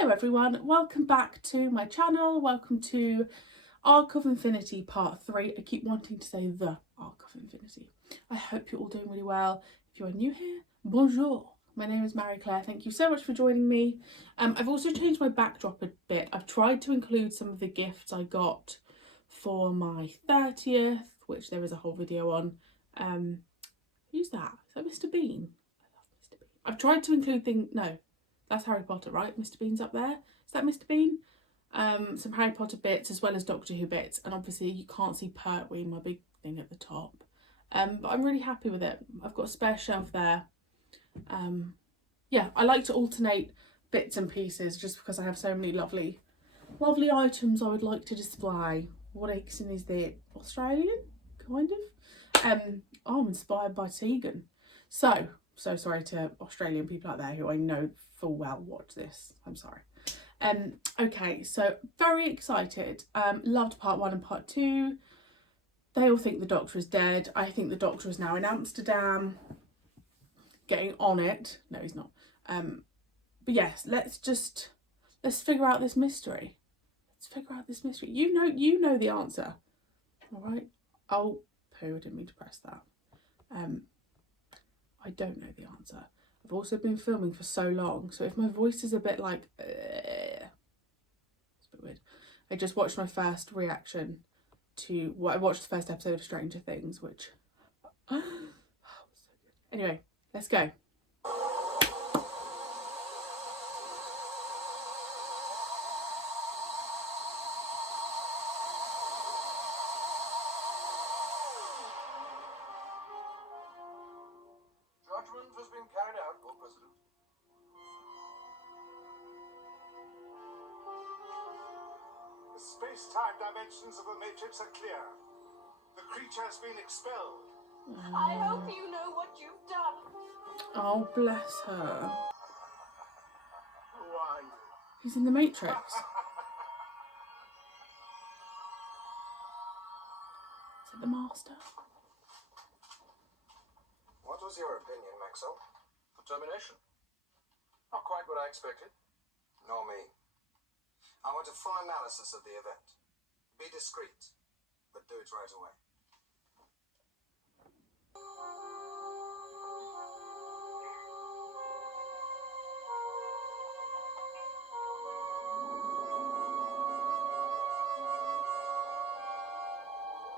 Hello everyone, welcome back to my channel, welcome to Arc of Infinity part 3. I keep wanting to say the Arc of Infinity. I hope you're all doing really well. If you are new here, bonjour. My name is Marie-Clare, thank you so much for joining me. I've also changed my backdrop a bit. I've tried to include some of the gifts I got for my 30th, which there is a whole video on. Who's that? Is that Mr. Bean? I love Mr. Bean. I've tried to include things, no. That's Harry Potter, right? Mr. Bean's up there. Is that Mr. Bean? Some Harry Potter bits as well as Doctor Who bits. And obviously you can't see Pertwee, my big thing at the top. But I'm really happy with it. I've got a spare shelf there. Yeah, I like to alternate bits and pieces just because I have so many lovely items I would like to display. What accent is that? Australian? Kind of. I'm inspired by Tegan. So sorry to Australian people out there who I know full well watch this. I'm sorry. Okay, so very excited. Loved part 1 and part 2. They all think the Doctor is dead. I think the Doctor is now in Amsterdam, getting on it. No, he's not. But yes, let's figure out this mystery. Let's figure out this mystery. You know the answer. All right. Oh, poo! I didn't mean to press that. I don't know the answer. I've also been filming for so long, so if my voice is a bit like, it's a bit weird. I just watched my first reaction to I watched the first episode of Stranger Things, which was so good. Anyway, let's go. Judgment has been carried out, Lord President. The space-time dimensions of the Matrix are clear. The creature has been expelled. I hope you know what you've done. Oh, bless her. Who are you? He's in the Matrix. Is it the Master? What was your opinion, Maxwell? Determination. Not quite what I expected. Nor me. I want a full analysis of the event. Be discreet, but do it right away.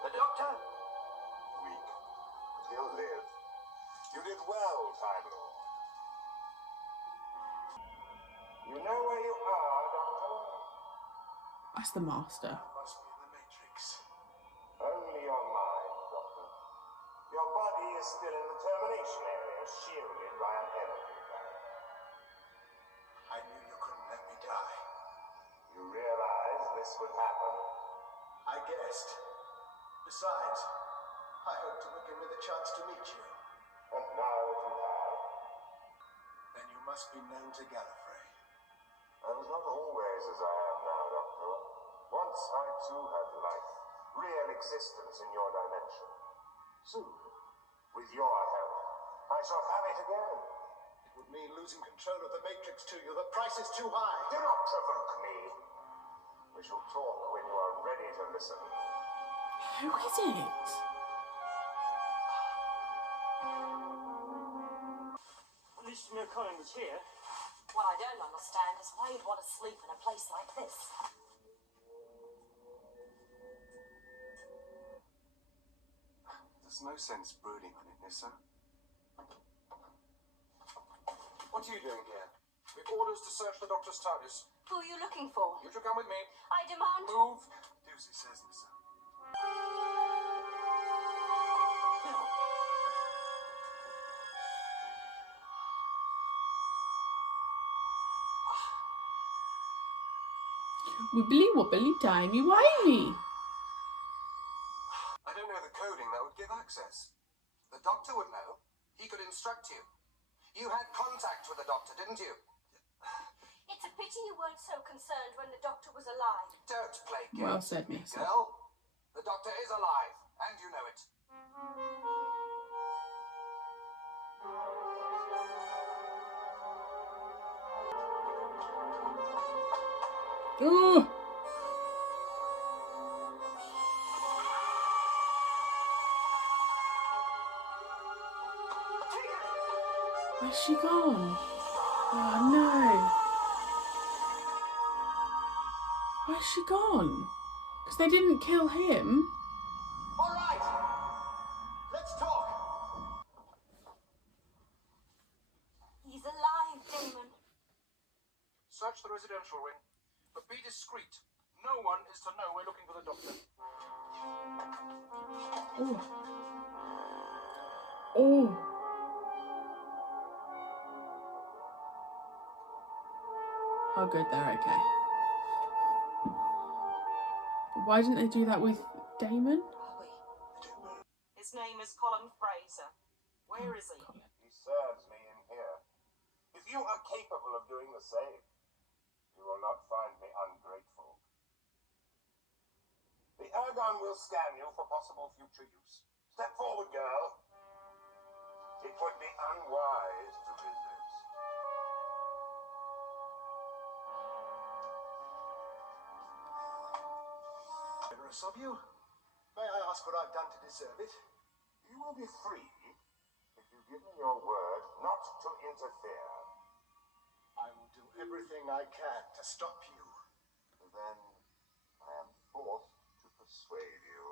The Doctor? Weak, but he'll live. You did well, Time Lord. You know where you are, Doctor? That's the Master. You must be in the Matrix. Only your mind, Doctor. Your body is still in the termination area, shielded by an energy barrier. I knew you couldn't let me die. You realized this would happen? I guessed. Besides, I hoped to have given me the chance to meet you. And now that you have, then you must be known to Gallifrey. I was not always as I am now, Doctor. Once I too had life, real existence in your dimension. Soon, with your help, I shall have it again. It would mean losing control of the Matrix to you. The price is too high. Do not provoke me. We shall talk when you are ready to listen. Who is it? Listener Colin was here. What I don't understand is why you'd want to sleep in a place like this. There's no sense brooding on it, Nissa. What are you doing here? We've orders to search the Doctor's TARDIS. Who are you looking for? You shall come with me. I demand... Move. Do as he says, Nissa. Wibbly wobbly timey wimey. I don't know the coding that would give access. The Doctor would know. He could instruct you. You had contact with the Doctor, didn't you? It's a pity you weren't so concerned when the Doctor was alive. Don't play games. Well said, with me, Miss. girl. The Doctor is alive, and you know it. Oh! Where's she gone? Oh no. Where's she gone? Because they didn't kill him. All right. Let's talk. He's alive, Damon. Search the residential wing, but be discreet. No one is to know we're looking for the doctor. Oh. Oh. Oh, good, they're okay. Why didn't they do that with Damon? His name is Colin Fraser. Where is he? He serves me in here. If you are capable of doing the same, you will not find me ungrateful. The ergon will scan you for possible future use. Step forward, girl. It would be unwise to resist. Generous of you. May I ask what I've done to deserve it? You will be free if you give me your word not to interfere. I will do everything I can to stop you. Then I am forced to persuade you.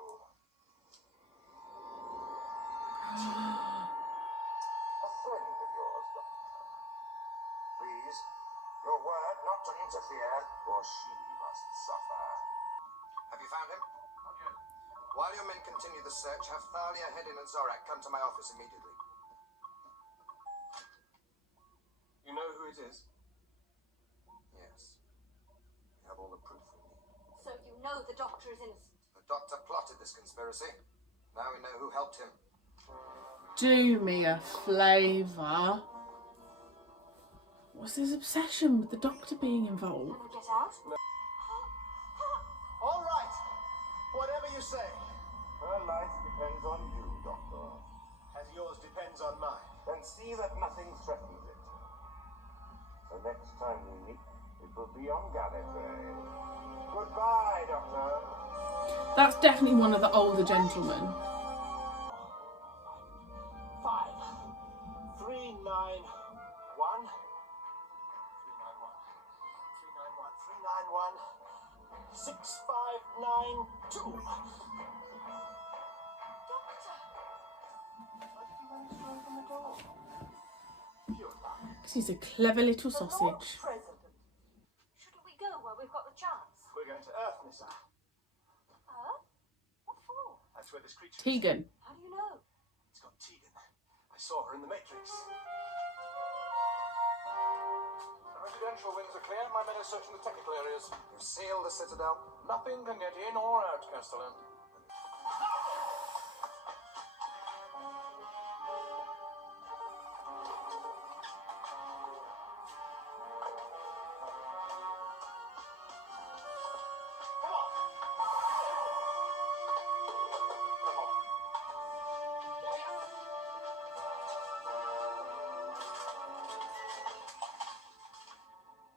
A friend of yours, Doctor. Please, your word not to interfere, or she must suffer. Have you found him? Not yet. While your men continue the search, have Thalia, Hedin, and Zorak come to my office immediately. You know who it is? Yes. We have all the proof we need. So you know the doctor is innocent. The doctor plotted this conspiracy. Now we know who helped him. Do me a favour. What's his obsession with the doctor being involved? Can we get out? All right. Whatever you say. Her life depends on you, Doctor. As yours depends on mine. Then see that nothing threatens it. The next time we meet, it will be on Gallifrey. Goodbye, Doctor. That's definitely one of the older gentlemen. 5, 3, 9, 1. 3, 9, 1. 3, 9, 1. 3, 9, 1. 6, 5, 9, 2. Doctor! Why did you manage to open the door? Pure luck. Because he's a clever little The Lord sausage. President. Shouldn't we go while we've got the chance? We're going to Earth, Nissa. Earth? What for? That's where this creature is. Tegan. How do you know? It's got Tegan. I saw her in the Matrix. The residential wings are clear. My men are searching the technical areas. You sealed the Citadel. Nothing can get in or out, Castellan.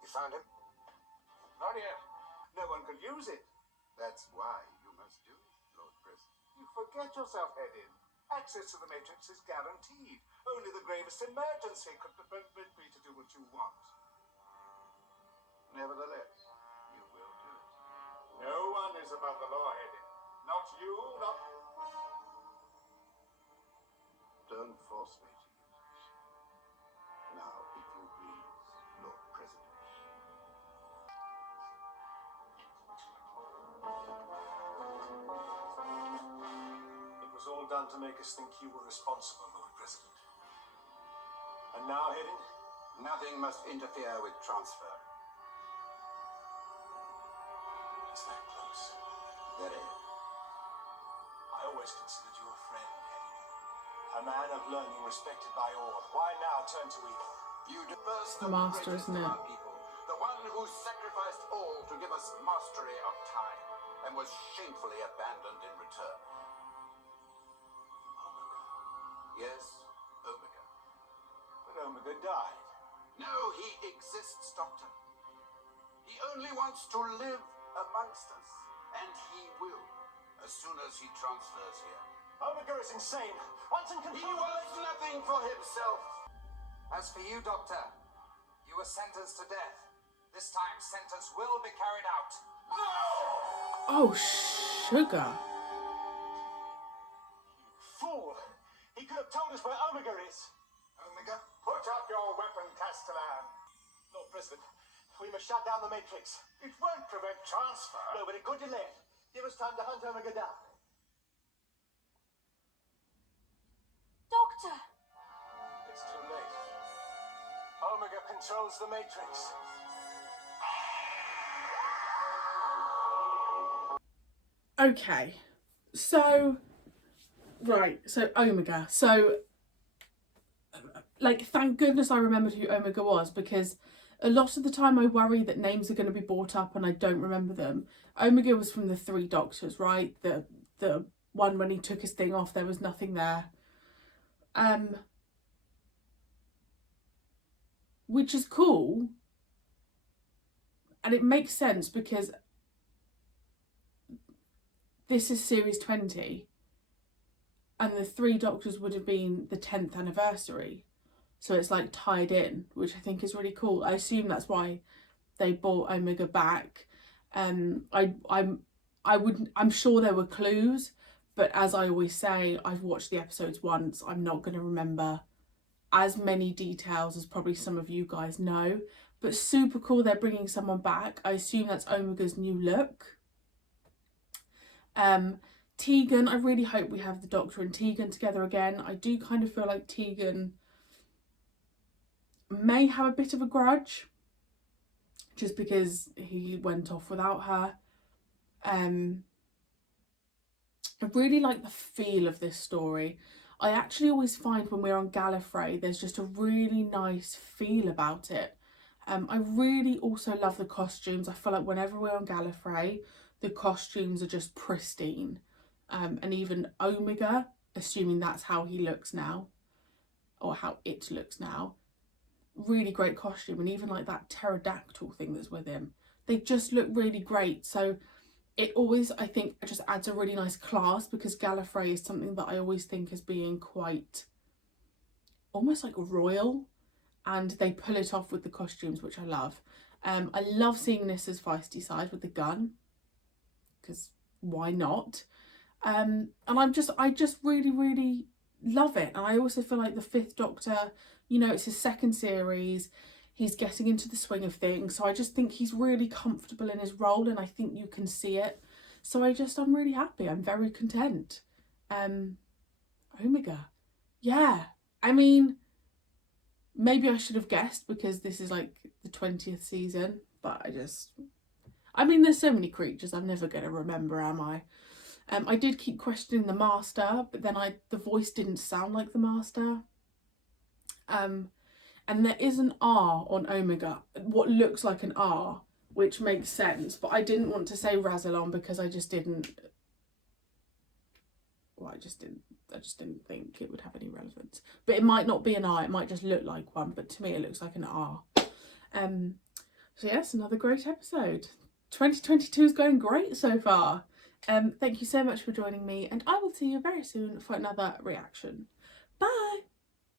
You found him? Not yet. No one could use it. That's why you must do it, Lord President. You forget yourself, Hedin. Access to the Matrix is guaranteed. Only the gravest emergency could prevent me to do what you want. Nevertheless, you will do it. No one is above the law, Hedin. Not you, not... Don't force me to use it. Now, if you please, Lord President. It was all done to make us think you were responsible, Lord President. And now, Hedin, Nothing must interfere with transfer. it's that close. Very. I always considered you a friend, Hedin. A man of learning respected by all. Why now turn to evil? You first The master, isn't it? Our people, the one who sacrificed all to give us mastery of time and was shamefully abandoned in return. Omega. Yes, Omega. But Omega died. No, he exists, Doctor. He only wants wants to live amongst us, and he will, as soon as he transfers here. Omega is insane. Once in He control. wants nothing for himself. As for you, Doctor, you were sentenced to death. This time, sentence will be carried out. Oh, sugar. Fool! He could have told us where Omega is. Omega? Put up your weapon, Castellan. Lord President, we must shut down the Matrix. It won't prevent transfer. No, but it could delay it. Give us time to hunt Omega down. Doctor! It's too late. Omega controls the Matrix. Okay, so, right, so Omega. So, like, thank goodness I remembered who Omega was, because a lot of the time I worry that names are going to be brought up and I don't remember them. Omega was from the Three Doctors, right? The one when he took his thing off, there was nothing there. Which is cool. And it makes sense because this is series 20 and the Three Doctors would have been the 10th anniversary. So it's like tied in, which I think is really cool. I assume that's why they brought Omega back. I'm sure there were clues, but as I always say, I've watched the episodes once. I'm not going to remember as many details as probably some of you guys know, but super cool they're bringing someone back. I assume that's Omega's new look. Tegan, I really hope we have the Doctor and Tegan together again. I do kind of feel like Tegan may have a bit of a grudge just because he went off without her. I really like the feel of this story. I actually always find when we're on Gallifrey there's just a really nice feel about it. I really also love the costumes. I feel like whenever we're on Gallifrey the costumes are just pristine. And even Omega, assuming that's how he looks now, or how it looks now, really great costume. And even like that pterodactyl thing that's with him, they just look really great. So it always, I think, just adds a really nice class, because Gallifrey is something that I always think as being quite almost like royal, and they pull it off with the costumes, which I love. I love seeing Nissa's feisty side with the gun, because why not? And I just really love it. And I also feel like the Fifth Doctor, you know, it's his second series, he's getting into the swing of things, so I just think he's really comfortable in his role, and I think you can see it. So I'm really happy. I'm very content. Omega, yeah, I mean, maybe I should have guessed because this is like the 20th season, but I mean, there's so many creatures, I'm never going to remember, am I? I did keep questioning the Master, but then the voice didn't sound like the Master. And there is an R on Omega, what looks like an R, which makes sense, but I didn't want to say Razalon because I just didn't think it would have any relevance. But it might not be an R, it might just look like one, but to me it looks like an R. So yes, another great episode. 2022 is going great so far. Thank you so much for joining me, and I will see you very soon for another reaction. Bye!